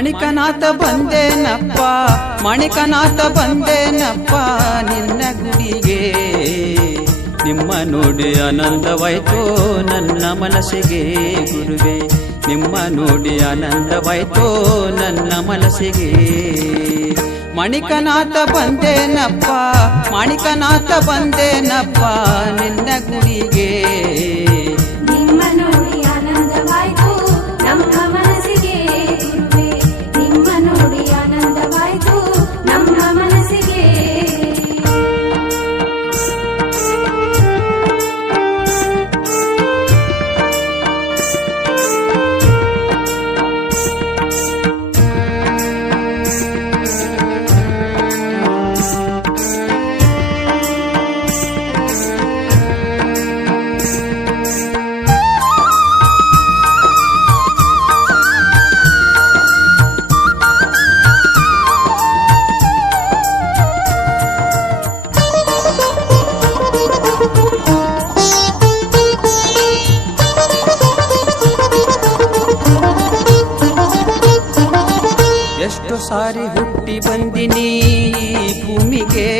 ಮಣಿಕನಾಥ ಬಂದೇನಪ್ಪ ಮಣಿಕನಾಥ ಬಂದೇನಪ್ಪ ನಿನ್ನ ಗುಡಿಗೆ ನಿಮ್ಮ ನೋಡಿ ಆನಂದವಾಯ್ತು ನನ್ನ ಮನಸ್ಸಿಗೆ ಗುರುವೆ ನಿಮ್ಮ ನೋಡಿ ಆನಂದವಾಯ್ತು ನನ್ನ ಮನಸ್ಸಿಗೆ ಮಣಿಕನಾಥ ಬಂದೇನಪ್ಪ ಮಣಿಕನಾಥ ಬಂದೇನಪ್ಪ ನಿನ್ನ ಗುಡಿಗೆ ನಿಮ್ಮ ನೋಡಿ ಆನಂದವಾಯ್ತು ನಮ್ಮ ಮನಸ್ಸಿಗೆ ಗುರುವೆ ನಿಮ್ಮ ನೋಡಿ ಆನಂದವಾಯ್ತು ನಮ್ಮ ಮನಸ್ಸಿಗೆ ಎಷ್ಟು ಸಾರಿ ಹುಟ್ಟಿ ಬಂದಿನಿ ಭೂಮಿಗೆ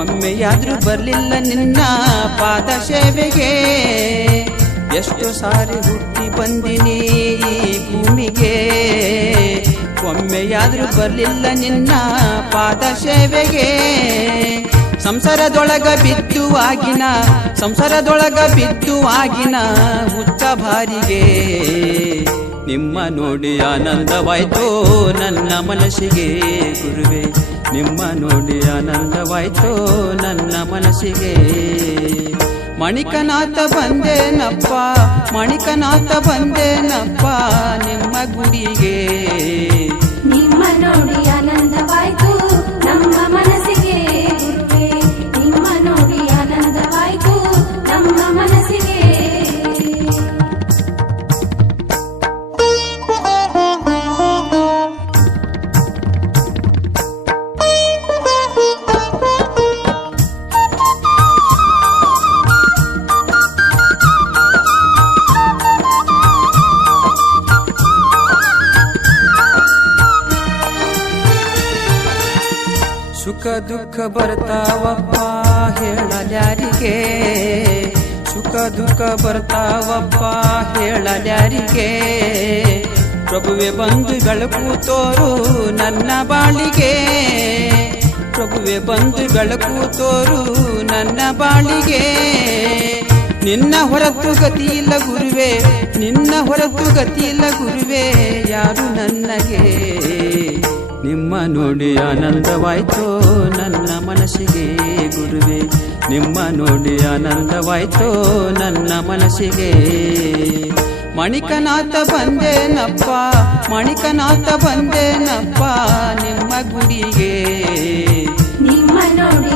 ಒಮ್ಮೆಯಾದ್ರೂ ಬರಲಿಲ್ಲ ನಿನ್ನ ಪಾದ ಸೇವೆಗೆ ಎಷ್ಟು ಸಾರಿ ಹುಟ್ಟಿ ಬಂದಿನಿ ಭೂಮಿಗೆ ಒಮ್ಮೆಯಾದ್ರೂ ಬರಲಿಲ್ಲ ನಿನ್ನ ಪಾದ ಸೇವೆಗೆ ಸಂಸಾರದೊಳಗ ಬಿದ್ದು ಆಗಿನ ಸಂಸಾರದೊಳಗ ಬಿದ್ದು ಆಗಿನ ಹುಚ್ಚ ಭಾರಿಗೆ ನಿಮ್ಮ ನೋಡಿ ಆನಂದವಾಯ್ತು ನನ್ನ ಮನಸ್ಸಿಗೆ ಗುರುವೆ ನಿಮ್ಮ ನೋಡಿ ಆನಂದವಾಯ್ತು ನನ್ನ ಮನಸ್ಸಿಗೆ ಮಣಿಕನಾಥ ಬಂದೇನಪ್ಪ ಮಣಿಕನಾಥ ಬಂದೇನಪ್ಪ ನಿಮ್ಮ ಗುಡಿಗೆ ನಿಮ್ಮ ನೋಡಿ ಆನಂದವಾಯ್ತು ನಮ್ಮ ಮನಸ್ಸಿಗೆ ಗುರುವೆ ನಿಮ್ಮ ನೋಡಿ ಆನಂದವಾಯ್ತು ನಮ್ಮ ಮನಸ್ಸಿಗೆ ಸುಖ ದುಃಖ ಬರ್ತಾವಪ್ಪ ಹೇಳಲ್ಯಾರಿಗೆ ಸುಖ ದುಃಖ ಬರ್ತಾವಪ್ಪ ಹೇಳಲ್ಯಾರಿಗೆ ಪ್ರಭುವೆ ಬಂದು ಬೆಳಕು ತೋರು ನನ್ನ ಬಾಳಿಗೆ ಪ್ರಭುವೆ ಬಂದು ಬೆಳಕು ತೋರು ನನ್ನ ಬಾಳಿಗೆ ನಿನ್ನ ಹೊರತು ಗತಿಯಿಲ್ಲ ಗುರುವೆ ನಿನ್ನ ಹೊರತು ಗತಿಯಿಲ್ಲ ಗುರುವೆ ಯಾರು ನನಗೆ ನಿಮ್ಮ ನೋಡಿ ಆನಂದವಾಯ್ತು ನನ್ನ ಮನಸ್ಸಿಗೆ ಗುರುವೆ ನಿಮ್ಮ ನೋಡಿ ಆನಂದವಾಯ್ತು ನನ್ನ ಮನಸ್ಸಿಗೆ ಮಣಿಕನಾಥ ಬಂದೇನಪ್ಪ ಮಣಿಕನಾಥ ಬಂದೇನಪ್ಪ ನಿಮ್ಮ ಗುಡಿಗೆ ನಿಮ್ಮ ನೋಡಿ